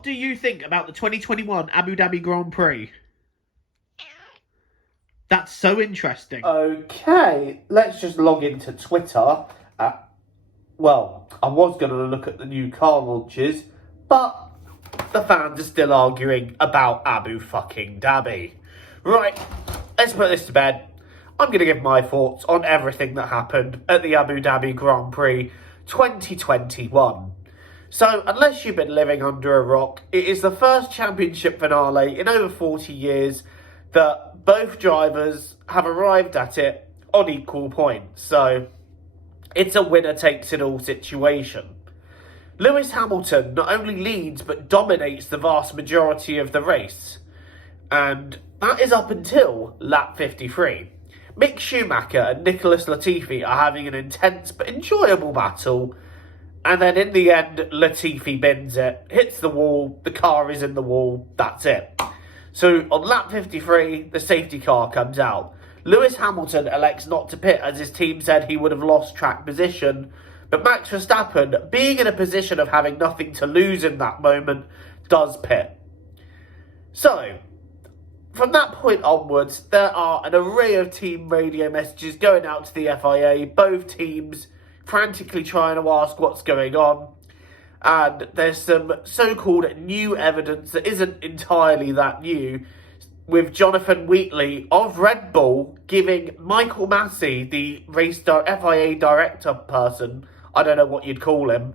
what do you think about the 2021 Abu Dhabi Grand Prix? That's so interesting. Okay, let's just log into Twitter. Well, I was going to look at the new car launches, but the fans are still arguing about Abu fucking Dhabi. Right, let's put this to bed. I'm going to give my thoughts on everything that happened at the Abu Dhabi Grand Prix 2021. So, unless you've been living under a rock, it is the first championship finale in over 40 years that both drivers have arrived at it on equal points. So, it's a winner-takes-it-all situation. Lewis Hamilton not only leads but dominates the vast majority of the race. And that is up until lap 53. Mick Schumacher and Nicholas Latifi are having an intense but enjoyable battle. And then in the end, Latifi bins it, hits the wall, the car is in the wall, that's it. So on lap 53, the safety car comes out. Lewis Hamilton elects not to pit as his team said he would have lost track position. But Max Verstappen, being in a position of having nothing to lose in that moment, does pit. So, from that point onwards, there are an array of team radio messages going out to the FIA, both teams frantically trying to ask what's going on. And there's some so-called new evidence that isn't entirely that new, with Jonathan Wheatley of Red Bull giving Michael Massey, the FIA director person, I don't know what you'd call him,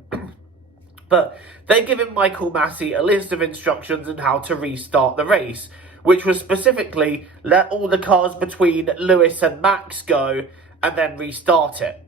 but they're giving Michael Massey a list of instructions on how to restart the race, which was specifically let all the cars between Lewis and Max go and then restart it.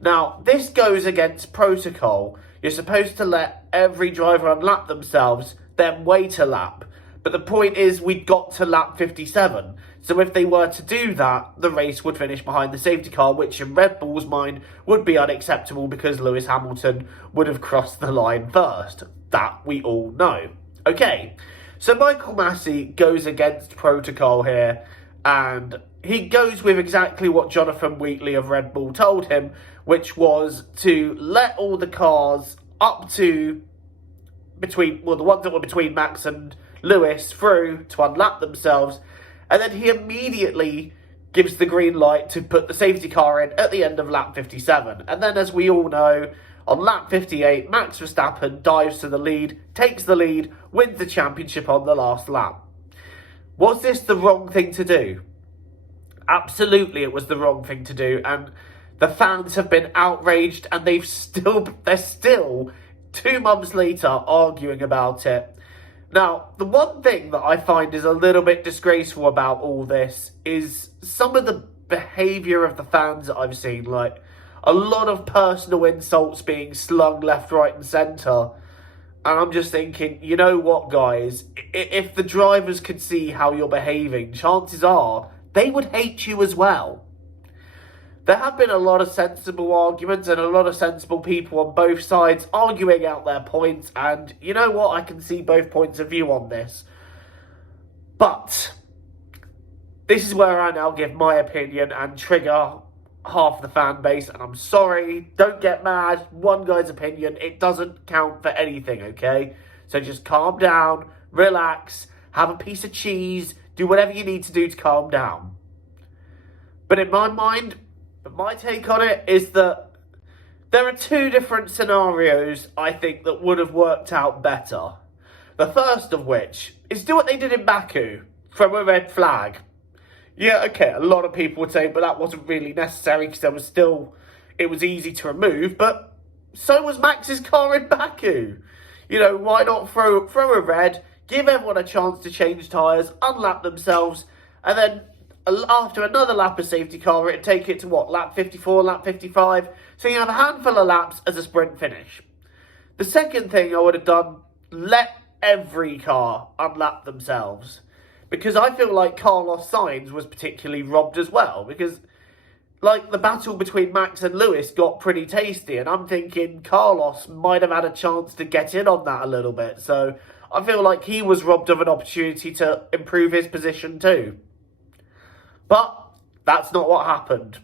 Now, this goes against protocol. You're supposed to let every driver unlap themselves, then wait a lap. But the point is, we'd got to lap 57. So if they were to do that, the race would finish behind the safety car, which in Red Bull's mind would be unacceptable because Lewis Hamilton would have crossed the line first. That we all know. Okay, so Michael Massey goes against protocol here, and he goes with exactly what Jonathan Wheatley of Red Bull told him, which was to let all the cars up to the ones that were between Max and Lewis through to unlap themselves, and then he immediately gives the green light to put the safety car in at the end of lap 57. And then, as we all know, on lap 58, Max Verstappen dives to the lead, takes the lead, wins the championship on the last lap. Was this the wrong thing to do? Absolutely, it was the wrong thing to do, and the fans have been outraged, and they're still 2 months later arguing about it. Now, the one thing that I find is a little bit disgraceful about all this is some of the behaviour of the fans that I've seen, like a lot of personal insults being slung left, right and centre. And I'm just thinking, you know what, guys? If the drivers could see how you're behaving, chances are they would hate you as well. There have been a lot of sensible arguments and a lot of sensible people on both sides arguing out their points. And you know what? I can see both points of view on this. But this is where I now give my opinion and trigger half the fan base. And I'm sorry, don't get mad. One guy's opinion, it doesn't count for anything, okay? So just calm down, relax, have a piece of cheese, do whatever you need to do to calm down. But in my mind, my take on it is that there are 2 different scenarios, I think, that would have worked out better. The first of which is do what they did in Baku, throw a red flag. Yeah, okay, a lot of people would say, but that wasn't really necessary because it was easy to remove, but so was Max's car in Baku. You know, why not throw a red, give everyone a chance to change tyres, unlap themselves, and then after another lap of safety car, it'd take it to lap 54, lap 55. So you have a handful of laps as a sprint finish. The second thing I would have done, let every car unlap themselves. Because I feel like Carlos Sainz was particularly robbed as well. Because, the battle between Max and Lewis got pretty tasty. And I'm thinking Carlos might have had a chance to get in on that a little bit. So I feel like he was robbed of an opportunity to improve his position too. But that's not what happened.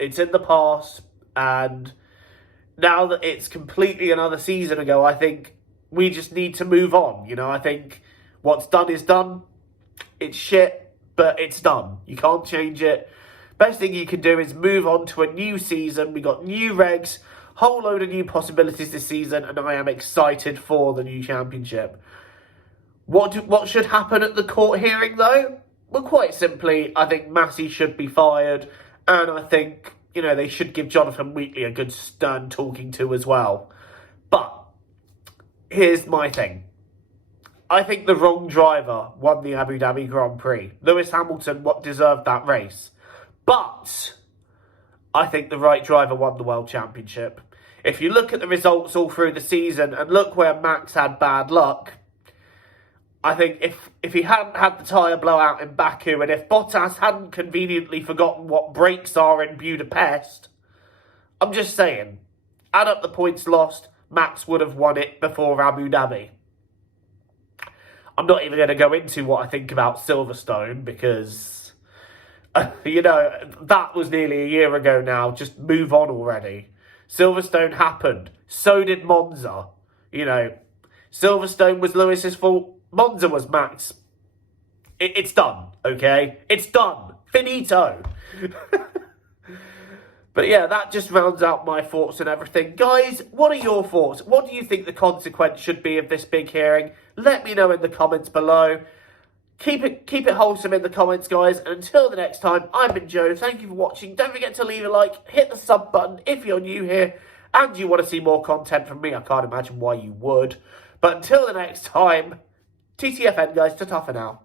It's in the past, and now that it's completely another season ago, I think we just need to move on. You know, I think what's done is done. It's shit, but it's done. You can't change it. Best thing you can do is move on to a new season. We got new regs, whole load of new possibilities this season, and I am excited for the new championship. What should happen at the court hearing, though? Well, quite simply, I think Massey should be fired, and I think, you know, they should give Jonathan Wheatley a good stern talking to as well. But here's my thing. I think the wrong driver won the Abu Dhabi Grand Prix. Lewis Hamilton deserved that race. But I think the right driver won the World Championship. If you look at the results all through the season and look where Max had bad luck, I think if he hadn't had the tyre blowout in Baku and if Bottas hadn't conveniently forgotten what brakes are in Budapest, I'm just saying, add up the points lost, Max would have won it before Abu Dhabi. I'm not even going to go into what I think about Silverstone because, you know, that was nearly a year ago now. Just move on already. Silverstone happened. So did Monza. You know, Silverstone was Lewis's fault. Monza was Max. It's done, okay? It's done. Finito. But yeah, that just rounds out my thoughts and everything. Guys, what are your thoughts? What do you think the consequence should be of this big hearing? Let me know in the comments below. Keep it wholesome in the comments, guys. And until the next time, I've been Joe. Thank you for watching. Don't forget to leave a like, hit the sub button if you're new here and you want to see more content from me. I can't imagine why you would. But until the next time, TTFN, guys. Ta-ta for now.